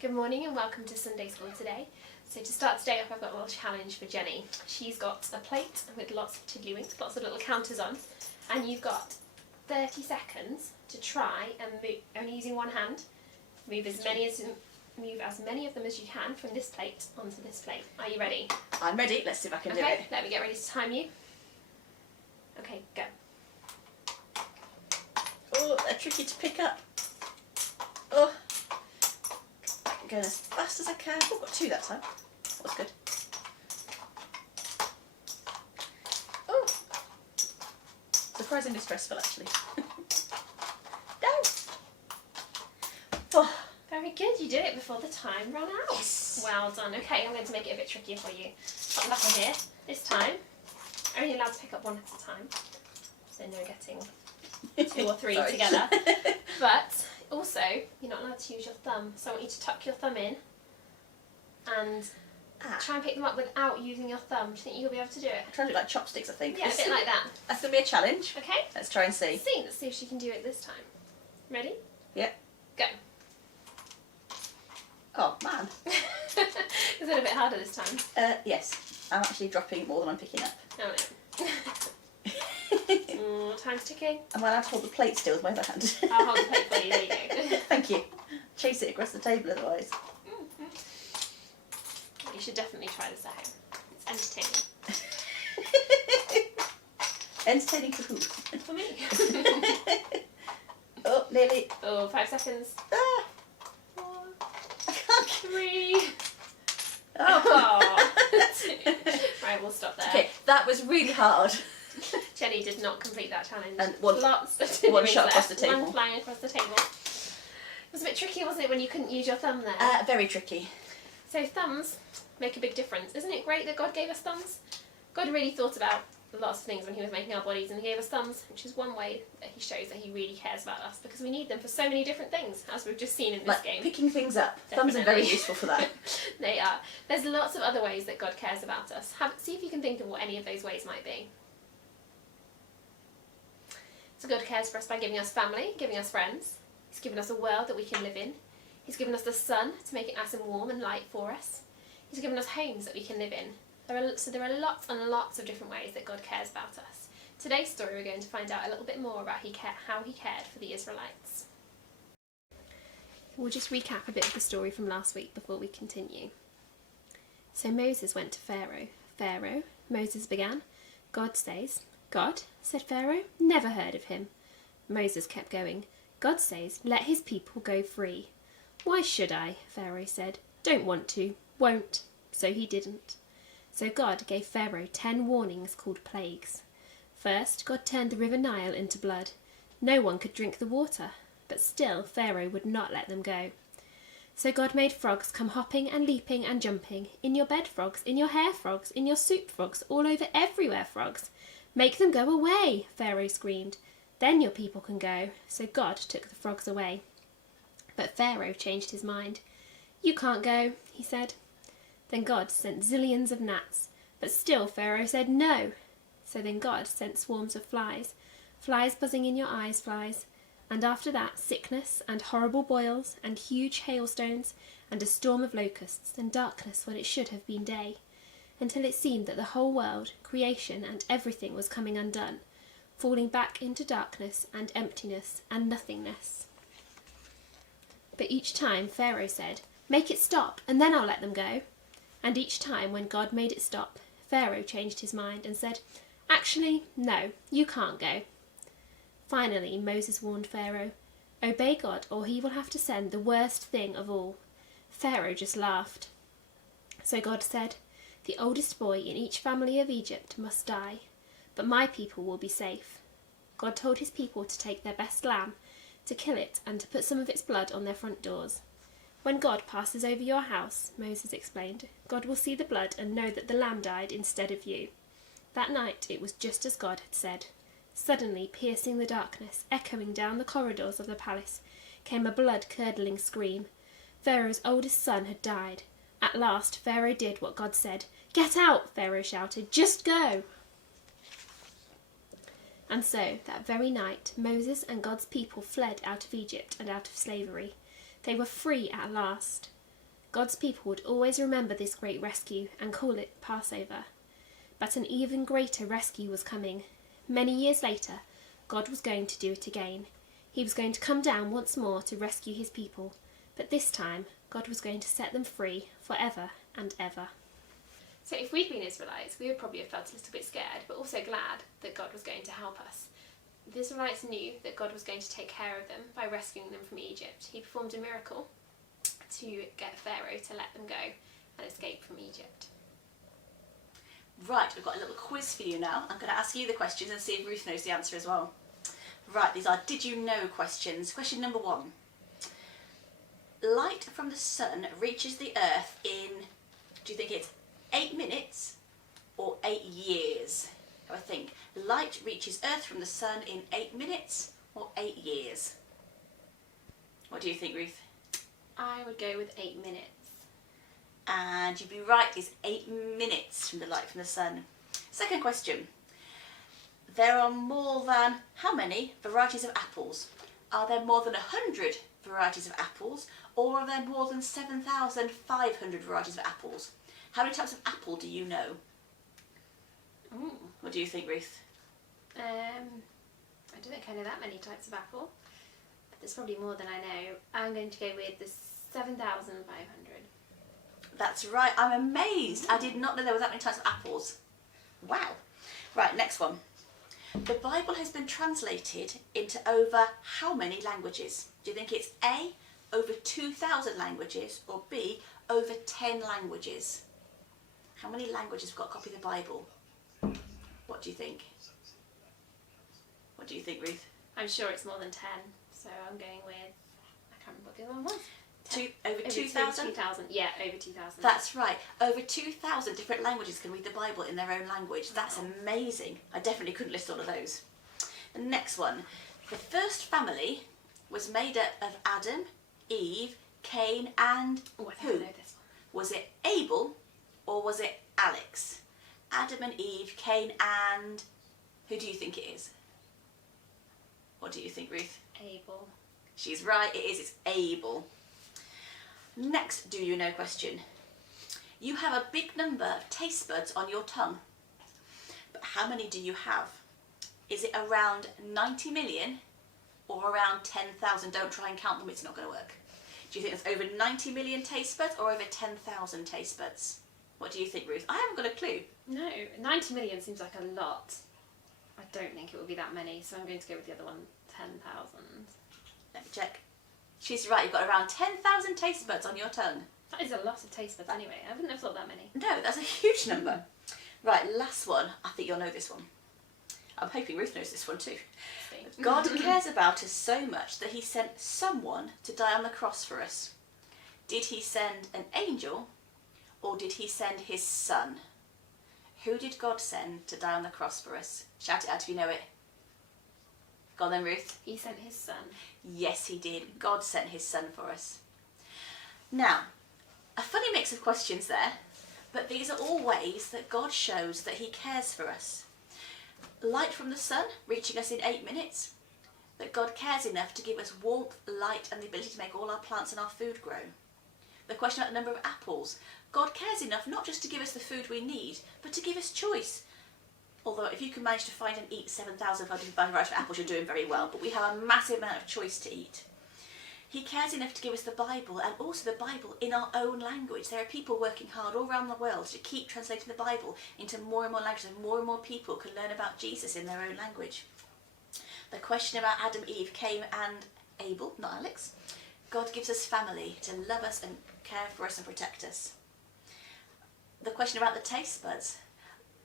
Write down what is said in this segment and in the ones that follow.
Good morning and welcome to Sunday School today. So to start today off, I've got a little challenge for Jenny. She's got a plate with lots of tiddly winks, lots of little counters on, and you've got 30 seconds to try and move, only using one hand, move as many of them as you can from this plate onto this plate. Are you ready? I'm ready. Let's see if I can do it. Okay, let me get ready to time you. Okay, go. Oh, they're tricky to pick up. Oh, I'm going as fast as I can. Oh, got two that time. That was good. Oh, surprisingly stressful actually. No. Oh. Very good, you did it before the time ran out. Yes. Well done. Okay, I'm going to make it a bit trickier for you. Put them back on here. This time, only allowed to pick up one at a time. So no getting 2 or 3 together. But also, you're not allowed to use your thumb. So I want you to tuck your thumb in and try and pick them up without using your thumb. Do you think you'll be able to do it? I'm trying to do like chopsticks, I think. Yeah, a bit like that. That's going to be a challenge. Okay. Let's try and see. Let's see if she can do it this time. Ready? Yeah. Go. Oh, man. Is it a bit harder this time? Yes. I'm actually dropping more than I'm picking up. Oh no. Time's ticking. Am I allowed to hold the plate still with my other hand? I'll hold the plate for you, there you go. Thank you. Chase it across the table otherwise. You should definitely try this at home. It's entertaining. Entertaining for who? For me. Oh, nearly. Oh, 5 seconds. Ah. 4, 3. Oh. 2. Right, we'll stop there. Okay, that was really hard. Jenny did not complete that challenge. And Lots of one shot across the table. One flying across the table. It was a bit tricky, wasn't it, when you couldn't use your thumb there? Very tricky. So thumbs make a big difference. Isn't it great that God gave us thumbs? God really thought about lots of things when he was making our bodies, and he gave us thumbs, which is one way that he shows that he really cares about us, because we need them for so many different things, as we've just seen in this game. Picking things up. Definitely. Thumbs are very useful for that. They are. There's lots of other ways that God cares about us. See if you can think of what any of those ways might be. So God cares for us by giving us family, giving us friends. He's given us a world that we can live in. He's given us the sun to make it nice and warm and light for us. He's given us homes that we can live in. There are lots and lots of different ways that God cares about us. Today's story we're going to find out a little bit more about how he cared for the Israelites. We'll just recap a bit of the story from last week before we continue. So Moses went to Pharaoh. Pharaoh, Moses began. God says. God, said Pharaoh, never heard of him. Moses kept going. God says, let his people go free. Why should I? Pharaoh said. Don't want to, won't. So he didn't. So God gave Pharaoh 10 warnings called plagues. First, God turned the river Nile into blood. No one could drink the water, but still Pharaoh would not let them go. So God made frogs come hopping and leaping and jumping. In your bed frogs, in your hair frogs, in your soup frogs, all over everywhere frogs. Make them go away, Pharaoh screamed. Then your people can go. So God took the frogs away. But Pharaoh changed his mind. You can't go, he said. Then God sent zillions of gnats. But still Pharaoh said no. So then God sent swarms of flies. Flies buzzing in your eyes, flies. And after that, sickness and horrible boils and huge hailstones and a storm of locusts and darkness when it should have been day. Until it seemed that the whole world, creation and everything was coming undone, falling back into darkness and emptiness and nothingness. But each time Pharaoh said, make it stop and then I'll let them go. And each time when God made it stop, Pharaoh changed his mind and said, actually, no, you can't go. Finally, Moses warned Pharaoh, obey God or he will have to send the worst thing of all. Pharaoh just laughed. So God said, the oldest boy in each family of Egypt must die, but my people will be safe. God told his people to take their best lamb, to kill it and to put some of its blood on their front doors. When God passes over your house, Moses explained, God will see the blood and know that the lamb died instead of you. That night it was just as God had said. Suddenly, piercing the darkness, echoing down the corridors of the palace, came a blood-curdling scream. Pharaoh's oldest son had died. At last, Pharaoh did what God said. Get out, Pharaoh shouted. Just go. And so, that very night, Moses and God's people fled out of Egypt and out of slavery. They were free at last. God's people would always remember this great rescue and call it Passover. But an even greater rescue was coming. Many years later, God was going to do it again. He was going to come down once more to rescue his people, but this time God was going to set them free forever and ever. So if we'd been Israelites, we would probably have felt a little bit scared, but also glad that God was going to help us. The Israelites knew that God was going to take care of them by rescuing them from Egypt. He performed a miracle to get Pharaoh to let them go and escape from Egypt. Right, we've got a little quiz for you now. I'm going to ask you the questions and see if Ruth knows the answer as well. Right, these are did you know questions. Question number 1. Light from the sun reaches the earth in, do you think it's 8 minutes or 8 years? Have a think. Light reaches earth from the sun in 8 minutes or 8 years? What do you think, Ruth? I would go with 8 minutes. And you'd be right, it's 8 minutes from the light from the sun. Second question. There are more than how many varieties of apples? Are there more than 100 varieties of apples, or are there more than 7,500 varieties of apples? How many types of apple do you know? Ooh. What do you think, Ruth? I don't think I know that many types of apple, but there's probably more than I know. I'm going to go with the 7,500. That's right, I'm amazed. I did not know there were that many types of apples. Wow. Right, next one. The Bible has been translated into over how many languages? Do you think it's A, over 2,000 languages, or B, over 10 languages? How many languages have got a copy of the Bible? What do you think? What do you think, Ruth? I'm sure it's more than 10, so I'm going with, I can't remember what the other one was. Over 2,000? 2,000, yeah, over 2,000. That's right. Over 2,000 different languages can read the Bible in their own language. That's amazing. I definitely couldn't list all of those. The next one. The first family was made up of Adam, Eve, Cain and Oh, I think who? I know this one. Was it Abel or was it Alex? Adam and Eve, Cain and who do you think it is? What do you think, Ruth? Abel. She's right, it is. It's Abel. Next do you know question. You have a big number of taste buds on your tongue, but how many do you have? Is it around 90 million or around 10,000? Don't try and count them, it's not going to work. Do you think it's over 90 million taste buds or over 10,000 taste buds? What do you think, Ruth? I haven't got a clue. No, 90 million seems like a lot. I don't think it will be that many, so I'm going to go with the other one, 10,000. Let me check. She's right, you've got around 10,000 taste buds on your tongue. That is a lot of taste buds anyway. I wouldn't have thought that many. No, that's a huge number. Right, last one. I think you'll know this one. I'm hoping Ruth knows this one too. God cares about us so much that he sent someone to die on the cross for us. Did he send an angel or did he send his son? Who did God send to die on the cross for us? Shout it out if you know it. Go on then, Ruth. He sent his son. Yes, he did. God sent his son for us. Now, a funny mix of questions there, but these are all ways that God shows that he cares for us. Light from the sun, reaching us in 8 minutes. That God cares enough to give us warmth, light and the ability to make all our plants and our food grow. The question about the number of apples. God cares enough not just to give us the food we need, but to give us choice. Although if you can manage to find and eat 7,500 varieties of apples, you're doing very well. But we have a massive amount of choice to eat. He cares enough to give us the Bible, and also the Bible in our own language. There are people working hard all around the world to keep translating the Bible into more and more languages, and more people can learn about Jesus in their own language. The question about Adam, Eve, Cain and Abel, not Alex. God gives us family to love us and care for us and protect us. The question about the taste buds.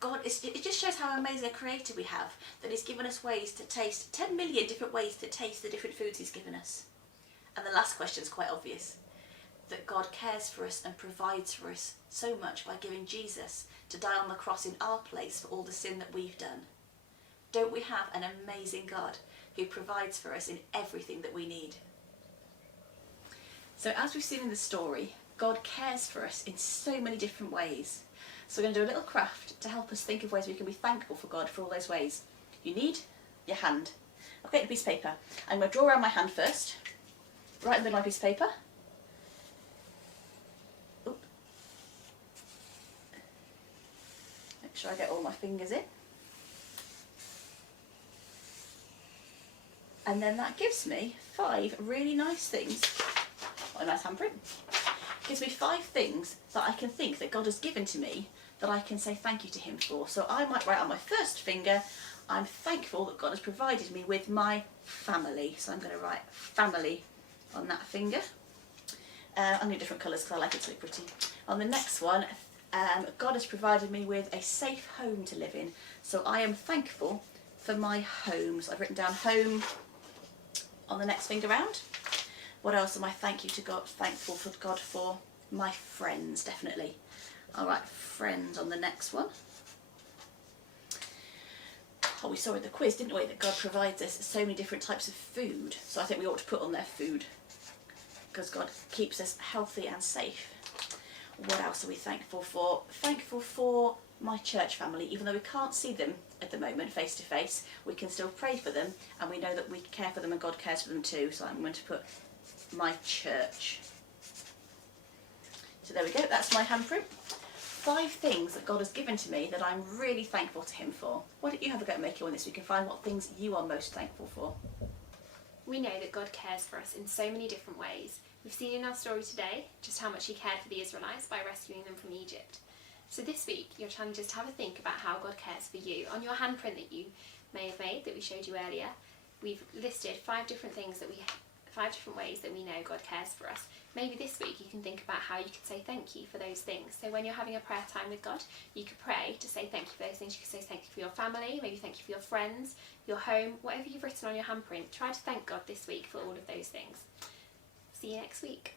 God, it just shows how amazing a creator we have, that he's given us ways to taste, 10 million different ways to taste the different foods he's given us. And the last question is quite obvious, that God cares for us and provides for us so much by giving Jesus to die on the cross in our place for all the sin that we've done. Don't we have an amazing God who provides for us in everything that we need? So as we've seen in the story, God cares for us in so many different ways. So we're going to do a little craft to help us think of ways we can be thankful for God for all those ways. You need your hand. I'll get a piece of paper. I'm going to draw around my hand first. Right in the middle of my piece of paper. sure I get all my fingers in. And then that gives me 5 really nice things. What a nice handprint. Gives me 5 things that I can think that God has given to me that I can say thank you to him for. So I might write on my first finger, I'm thankful that God has provided me with my family. So I'm going to write family on that finger. I'm going to different colours because I like it so pretty. On the next one, God has provided me with a safe home to live in. So I am thankful for my home. So I've written down home on the next finger round. What else am I thankful for God for? My friends, definitely. I'll write friends on the next one. Oh, we saw in the quiz, didn't we, that God provides us so many different types of food. So I think we ought to put on there food, because God keeps us healthy and safe. What else are we thankful for? Thankful for my church family. Even though we can't see them at the moment face to face, we can still pray for them, and we know that we care for them and God cares for them too. So I'm going to put my church. So there we go, that's my handprint. 5 things that God has given to me that I'm really thankful to him for. Why don't you have a go at making one this week and find what things you are most thankful for? We know that God cares for us in so many different ways. We've seen in our story today just how much he cared for the Israelites by rescuing them from Egypt. So this week, your challenge is to have a think about how God cares for you. On your handprint that you may have made, that we showed you earlier, we've listed 5 different ways that we know God cares for us. Maybe this week you can think about how you could say thank you for those things. So when you're having a prayer time with God, you could pray to say thank you for those things. You could say thank you for your family, maybe thank you for your friends, your home, whatever you've written on your handprint. Try to thank God this week for all of those things. See you next week.